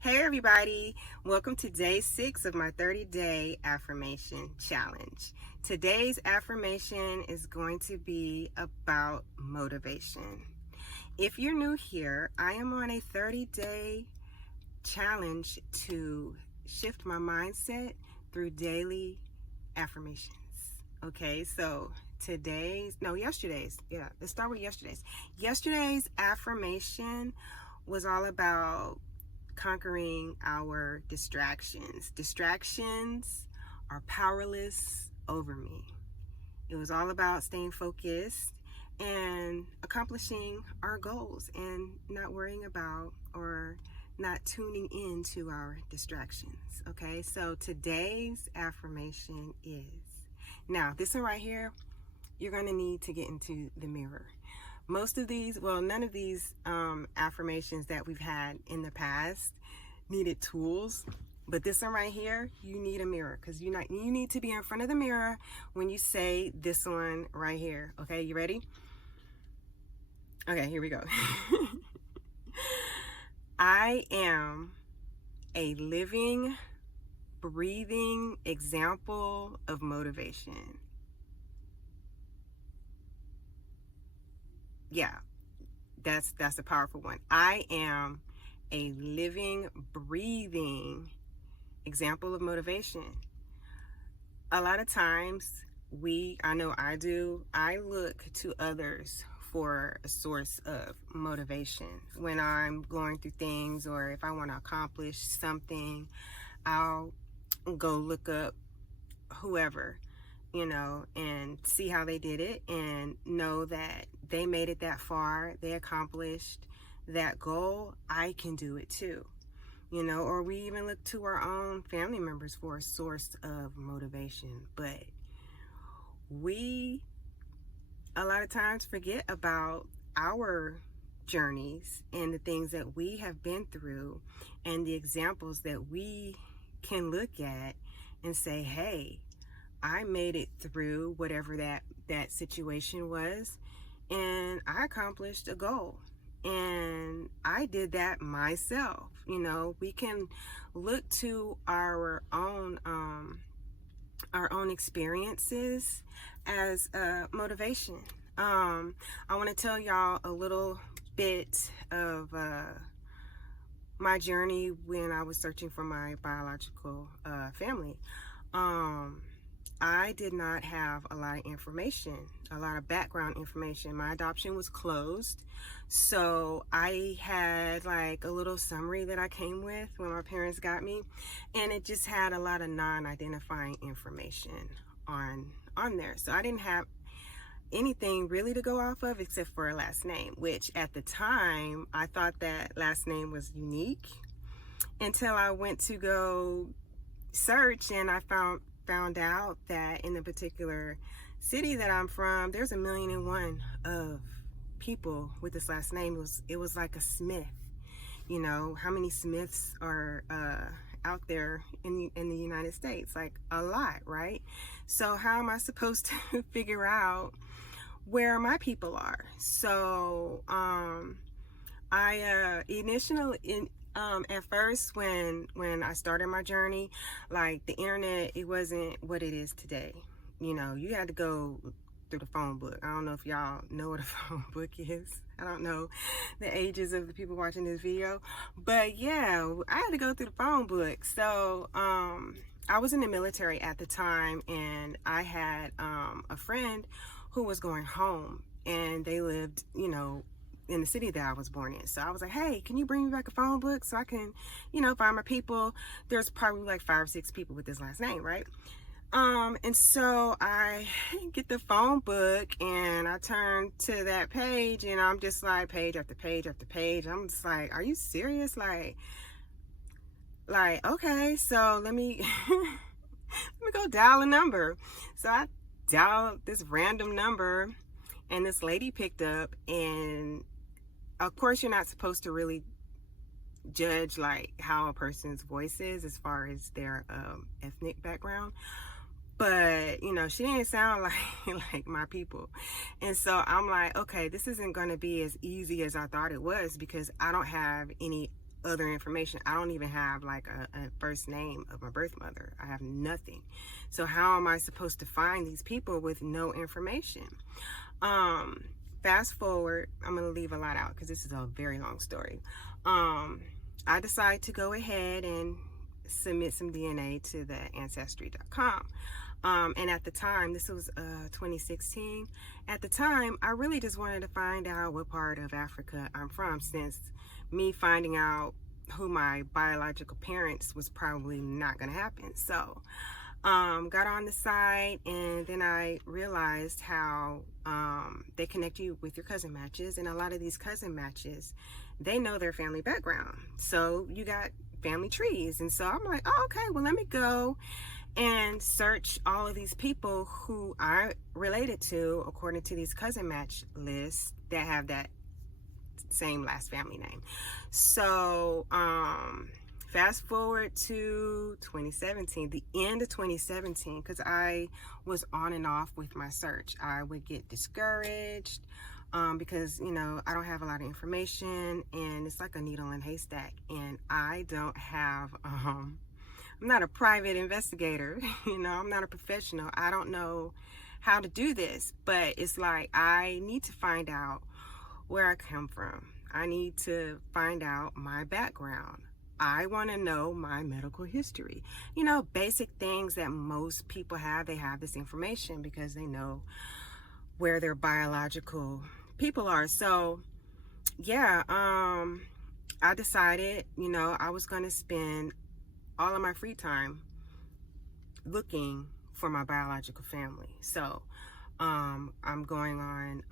Hey everybody, welcome to day 6 of my 30-day affirmation challenge. Today's affirmation is going to be about motivation. If you're new here, I am on a 30-day challenge to shift my mindset through daily affirmations. Okay, so let's start with yesterday's. Yesterday's affirmation was all about conquering our distractions. Distractions are powerless over me. It was all about staying focused and accomplishing our goals and not worrying about or not tuning into our distractions. Okay, so today's affirmation is, now this one right here, you're going to need to get into the mirror. None of these affirmations that we've had in the past needed tools, but this one right here, you need a mirror, because you need to be in front of the mirror when you say this one right here. Okay, you ready? Okay, here we go. I am a living, breathing example of motivation. Yeah, that's a powerful one. I am a living, breathing example of motivation. A lot of times I look to others for a source of motivation. When I'm going through things or if I want to accomplish something, I'll go look up whoever, and see how they did it and know that they made it that far, they accomplished that goal. I can do it too, or we even look to our own family members for a source of motivation. But we a lot of times forget about our journeys and the things that we have been through and the examples that we can look at and say, hey, I made it through whatever that situation was, and I accomplished a goal, and I did that myself. We can look to our own experiences as motivation. I want to tell y'all a little bit of my journey when I was searching for my biological family. I did not have a lot of information, a lot of background information. My adoption was closed, so I had like a little summary that I came with when my parents got me, and it just had a lot of non-identifying information on there. So I didn't have anything really to go off of except for a last name, which at the time I thought that last name was unique until I went to go search, and I found out that in the particular city that I'm from, there's 1,000,001 of people with this last name. It was like a Smith. How many Smiths are out there in the United States? Like a lot, right? So how am I supposed to figure out where my people are? So I initially at first, when I started my journey, like the internet, it wasn't what it is today. You had to go through the phone book. I don't know if y'all know what a phone book is. I don't know the ages of the people watching this video, but yeah, I had to go through the phone book. So I was in the military at the time, and I had a friend who was going home, and they lived, in the city that I was born in. So I was like, hey, can you bring me back a phone book so I can, find my people? There's probably like 5 or 6 people with this last name, right? And so I get the phone book and I turn to that page, and I'm just like page after page after page. I'm just like, are you serious? Like, okay, so let me let me go dial a number. So I dialed this random number, and this lady picked up, and of course you're not supposed to really judge like how a person's voice is as far as their ethnic background, but she didn't sound like my people. And so I'm like, okay, this isn't going to be as easy as I thought it was, because I don't have any other information. I don't even have like a first name of my birth mother. I have nothing. So how am I supposed to find these people with no information? Fast forward, I'm going to leave a lot out because this is a very long story. I decided to go ahead and submit some DNA to the ancestry.com. And at the time, this was 2016, at the time, I really just wanted to find out what part of Africa I'm from, since me finding out who my biological parents was probably not going to happen. So got on the site, and then I realized how they connect you with your cousin matches, and a lot of these cousin matches, they know their family background. So you got family trees, and so I'm like, oh, okay, well, let me go and search all of these people who I related to according to these cousin match lists that have that same last family name. So fast forward to 2017, the end of 2017, because I was on and off with my search. I would get discouraged because, you know, I don't have a lot of information, and it's like a needle in a haystack, and I don't have I'm not a private investigator, you know, I'm not a professional. I don't know how to do this, but it's like I need to find out where I come from. I need to find out my background. I want to know my medical history. You know, basic things that most people have. They have this information because they know where their biological people are. So, yeah, I decided, you know, I was going to spend all of my free time looking for my biological family. So I'm going on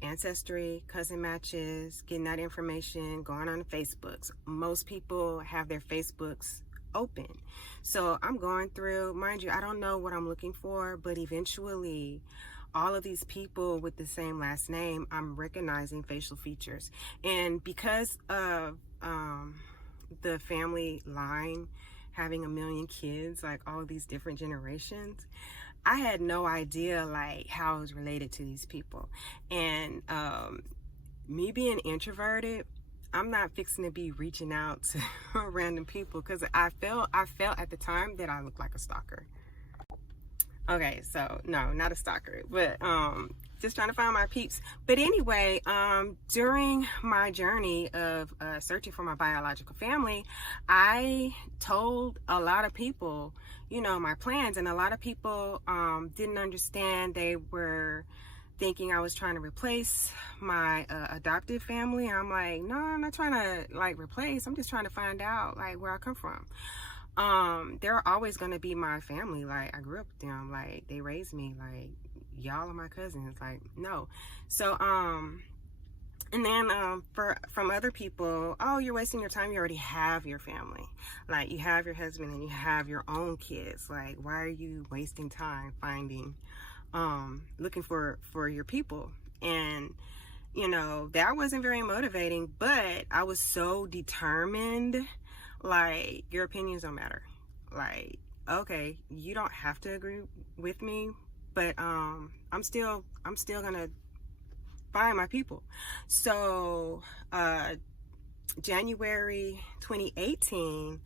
Ancestry, cousin matches, getting that information, going on the Facebooks. Most people have their Facebooks open. So I'm going through, mind you, I don't know what I'm looking for, but eventually all of these people with the same last name, I'm recognizing facial features. And because of the family line having a million kids, like all of these different generations, I had no idea like how I was related to these people. And me being introverted, I'm not fixing to be reaching out to random people, because I felt at the time that I looked like a stalker. Okay, so no, not a stalker, but just trying to find my peeps. But anyway, during my journey of searching for my biological family, I told a lot of people, you know, my plans, and a lot of people didn't understand. They were thinking I was trying to replace my adoptive family. I'm like, no, I'm not trying to like replace. I'm just trying to find out like where I come from. They're always going to be my family. Like, I grew up with them. Like, they raised me. Like, y'all are my cousins. Like, no. So, and then from other people, oh, you're wasting your time. You already have your family. Like, you have your husband and you have your own kids. Like, why are you wasting time finding, looking for your people? And, you know, that wasn't very motivating, but I was so determined. Like, your opinions don't matter. Like, okay, you don't have to agree with me, but I'm still gonna find my people. So January 2018,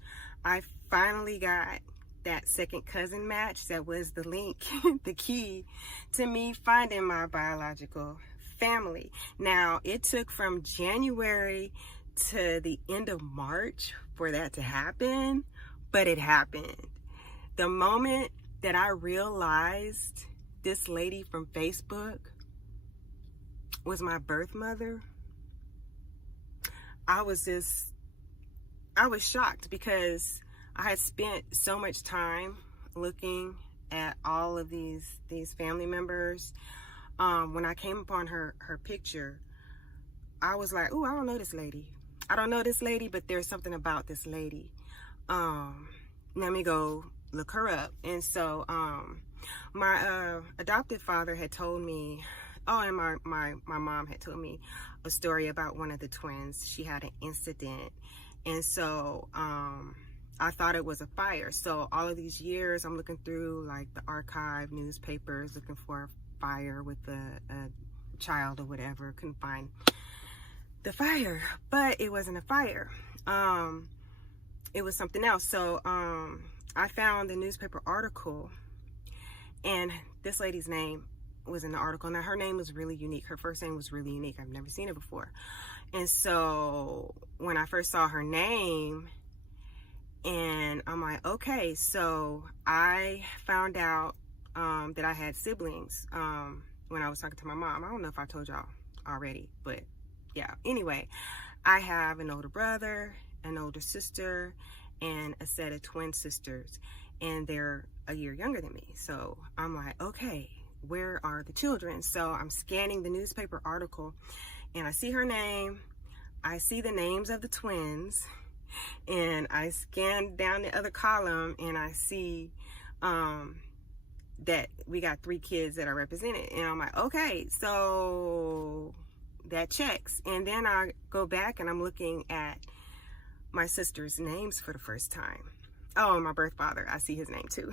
I finally got that second cousin match that was the link, the key to me finding my biological family. Now, it took from January to the end of March for that to happen, but it happened. The moment that I realized this lady from Facebook was my birth mother, I was shocked, because I had spent so much time looking at all of these family members. When I came upon her picture, I was like, ooh, I don't know this lady. I don't know this lady, but there's something about this lady. Let me go look her up. And so my adoptive father had told me, and my mom had told me a story about one of the twins. She had an incident. And so I thought it was a fire. So all of these years, I'm looking through like the archive newspapers, looking for a fire with a child or whatever. Couldn't find the fire, but it wasn't a fire. it was something else. So I found a newspaper article, and this lady's name was in the article. Now, her name was really unique. Her first name was really unique. I've never seen it before. And so when I first saw her name, and I'm like, okay, so I found out that I had siblings when I was talking to my mom. I don't know if I told y'all already, but yeah. Anyway, I have an older brother, an older sister, and a set of twin sisters, and they're a year younger than me. So I'm like, okay, where are the children? So I'm scanning the newspaper article, and I see her name, I see the names of the twins, and I scan down the other column, and I see that we got 3 kids that are represented. And I'm like, okay, so that checks. And then I go back and I'm looking at my sister's names for the first time. Oh, and my birth father, I see his name too.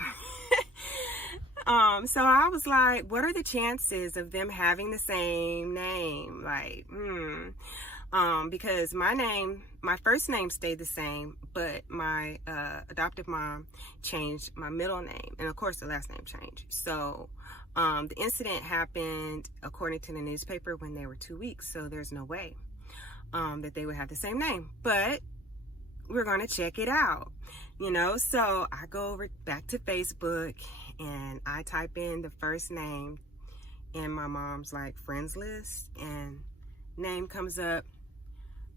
So I was like, what are the chances of them having the same name? Like, because my first name stayed the same, but my adoptive mom changed my middle name, and of course the last name changed. So the incident happened, according to the newspaper, when they were 2 weeks. So there's no way that they would have the same name, but we're gonna check it out, you know. So I go over back to Facebook and I type in the first name in my mom's like friends list, and name comes up,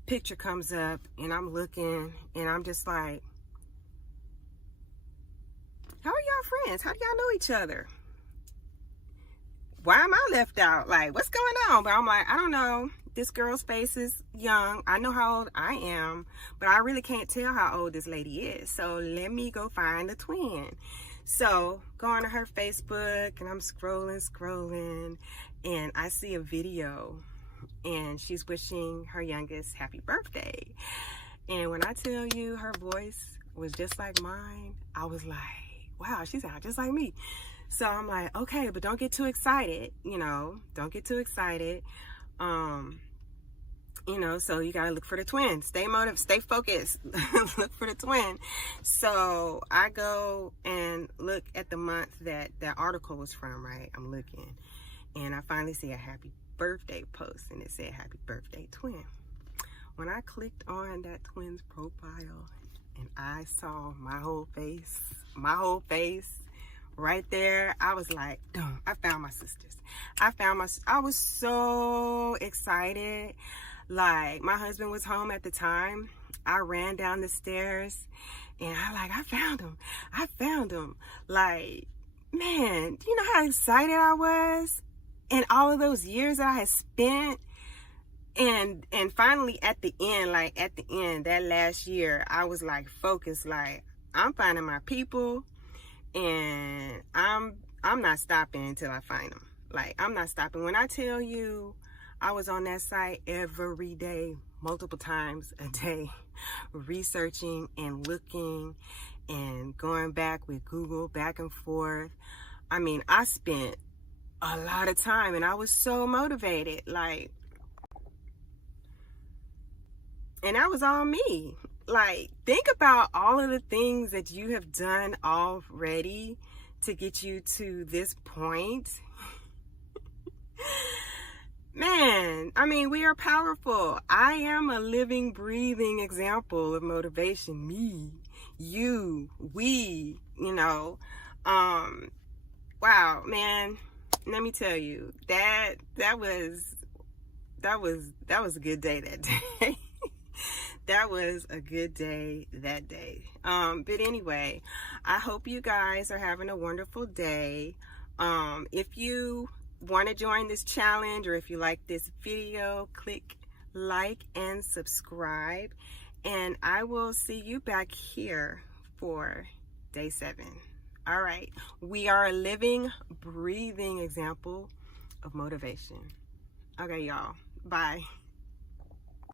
picture comes up, and I'm looking and I'm just like, how are y'all friends? How do y'all know each other? Why am I left out? Like, what's going on? But I'm like, I don't know. This girl's face is young. I know how old I am, but I really can't tell how old this lady is. So let me go find the twin. So going to her Facebook, and I'm scrolling, and I see a video, and she's wishing her youngest happy birthday. And when I tell you her voice was just like mine, I was like, wow, she sounds just like me. So I'm like, okay, but don't get too excited, you know, don't get too excited. You know, so you gotta look for the twin. Stay motivated, stay focused. Look for the twin. So I go and look at the month that that article was from, right? I'm looking, and I finally see a happy birthday post, and it said happy birthday twin. When I clicked on that twin's profile and I saw my whole face right there, I was like, damn, I found my sisters. I was so excited. Like, my husband was home at the time. I ran down the stairs and I found him. Like, man, you know how excited I was? And all of those years that I had spent, and finally at the end, that last year, I was like focused, like, I'm finding my people, and I'm not stopping until I find them. Like, I'm not stopping. When I tell you, I was on that site every day, multiple times a day, researching and looking and going back with Google, back and forth. I mean, I spent a lot of time, and I was so motivated, like, and that was all me. Like, think about all of the things that you have done already to get you to this point. Man, I mean, we are powerful. I am a living, breathing example of motivation. Me, you, we, you know. Wow, man, let me tell you, that was a good day that day. That was a good day that day. But anyway, I hope you guys are having a wonderful day. If you want to join this challenge, or if you like this video, click like and subscribe, and I will see you back here for day 7. All right, we are a living, breathing example of motivation. Okay, y'all, bye.